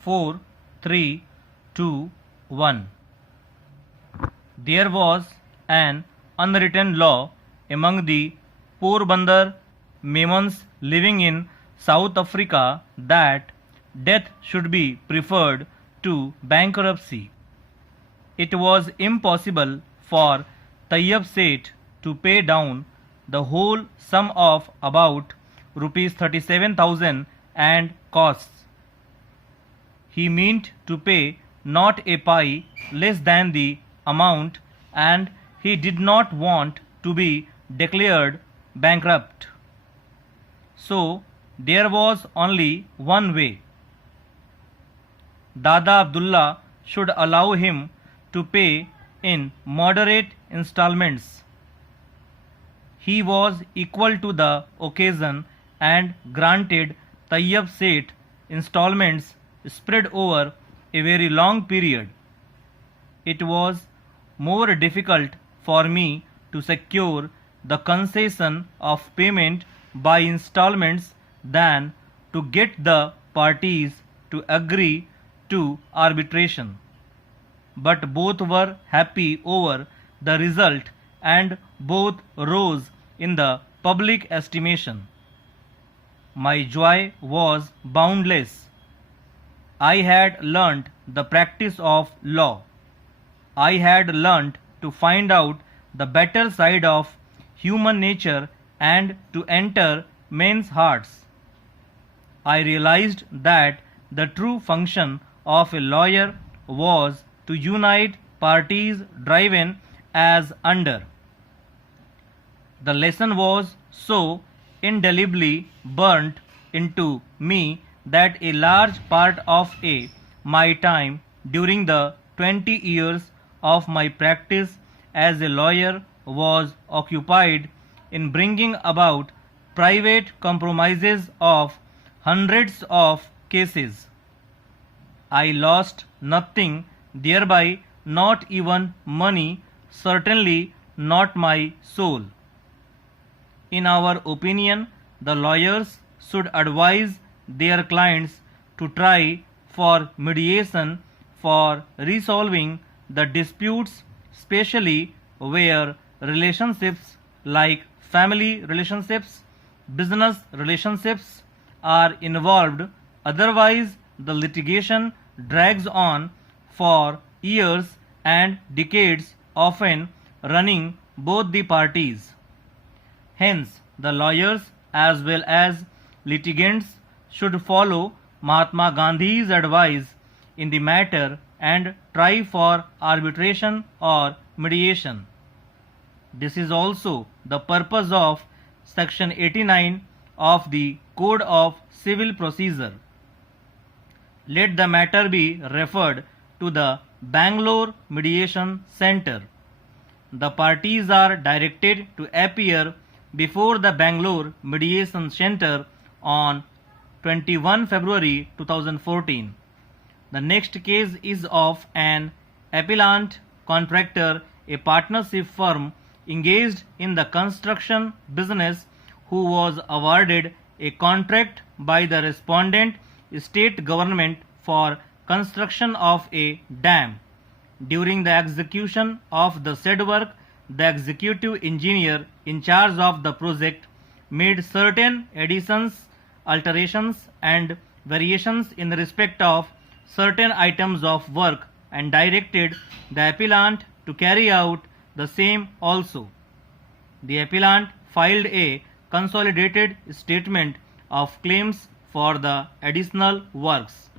4, 3, 2, 1. There was an unwritten law among the Porbandar Memons living in South Africa that death should be preferred to bankruptcy. It was impossible for Tayyab Seth to pay down the whole sum of about rupees 37,000 and costs. He meant to pay not a pie less than the amount, and he did not want to be declared bankrupt. So there was only one way. Dada Abdullah should allow him to pay in moderate installments. He was equal to the occasion and granted Tayyab Seth installments spread over a very long period. It was more difficult for me to secure the concession of payment by installments than to get the parties to agree to arbitration. But both were happy over the result and both rose in the public estimation. My joy was boundless. I had learnt the practice of law. I had learnt to find out the better side of human nature and to enter men's hearts. I realized that the true function of a lawyer was to unite parties driven as under. The lesson was so indelibly burnt into me that a large part of my time during the 20 years of my practice as a lawyer was occupied in bringing about private compromises of hundreds of cases. I lost nothing thereby, not even money, certainly not my soul. In our opinion, the lawyers should advise their clients to try for mediation for resolving the disputes, especially where relationships like family relationships, business relationships are involved. Otherwise, the litigation drags on for years and decades, often running both the parties. Hence, the lawyers as well as litigants should follow Mahatma Gandhi's advice in the matter and try for arbitration or mediation. This is also the purpose of Section 89 of the Code of Civil Procedure. Let the matter be referred to the Bangalore Mediation Center. The parties are directed to appear before the Bangalore Mediation Center on 21 February 2014. The next case is of an appellant contractor, a partnership firm engaged in the construction business, who was awarded a contract by the respondent state government for construction of a dam. During the execution of the said work, the executive engineer in charge of the project made certain additions, alterations and variations in respect of certain items of work and directed the appellant to carry out the same also. The appellant filed a consolidated statement of claims for the additional works.